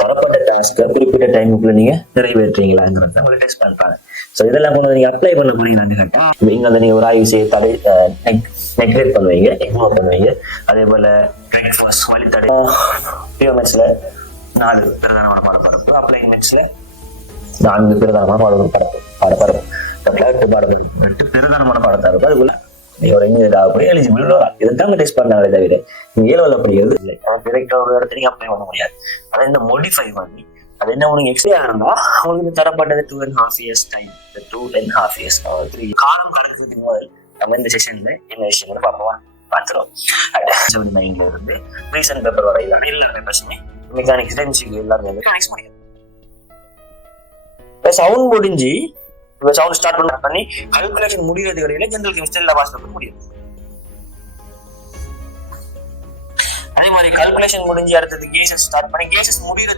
தரப்பட்ட டாஸ்க்கை குறிப்பிட்ட டைமுக்குள்ள நீங்க நிறைவேற்றுறீங்களாங்கிறத உங்களை டெஸ்ட் பண்றாங்க. ஸோ இதெல்லாம் கொண்டு நீங்க அப்ளை பண்ண போறீங்களான்னு கேட்டா இங்க வந்து நீங்க ஒரு ஆயுசியை தடை நெக்லெக்ட் பண்ணுவீங்க, இக்னோர் பண்ணுவீங்க. அதே போல பிரேக்ஃபாஸ்ட் வழித்தடை பியோமெட்ஸ்ல 4 பிரதானமான பாடப்பரப்பு, அப்ளைங் மெட்ஸ்ல 4 பிரதானமான பாடப்பரப்பு பிரதானமான பாடத்தரப்பு. அதுக்குள்ள நீங்க எலிஜிபிள் இதுதான் டெஸ்ட் பண்ணாங்களே தவிர நீங்க ஏழு படிக்கிறது இல்லை. டிரெக்டா ஒரு இடத்துல நீங்க அப்ளை பண்ண முடியாது. அதை என்ன மோடிஃபை பண்ணி அது என்ன உங்களுக்கு எக்ஸ்ட்ரா இருந்தா உங்களுக்கு தரப்பட்டது 2.5 years டைம். 2.5 years 3 காலம் கடக்கிறதுக்கு முதல் நம்ம இந்த செஷன்ல என்ன விஷயங்களை பார்த்துரும். மைண்ட்ல இருந்து ரீசன்ட் பேப்பர் வரையிலான எல்லா பேப்பர்ஸுமே மெக்கானிக்ஸ் எம்சிக்யூ எல்லாமே மெக்கானிக்ஸ் முடியாது. சவுண்ட் முடிஞ்சு சவுண்ட் ஸ்டார்ட் பண்ணி கால்குலேஷன் முடிகிறது வரையில ஜெனரல் கெமிஸ்ட்ரியில பாஸ் பண்ண முடியும். அதே மாதிரி கால்குலேஷன் முடிஞ்சு அடுத்தது கேசஸ் ஸ்டார்ட் பண்ணி கேசஸ் முடிகிறது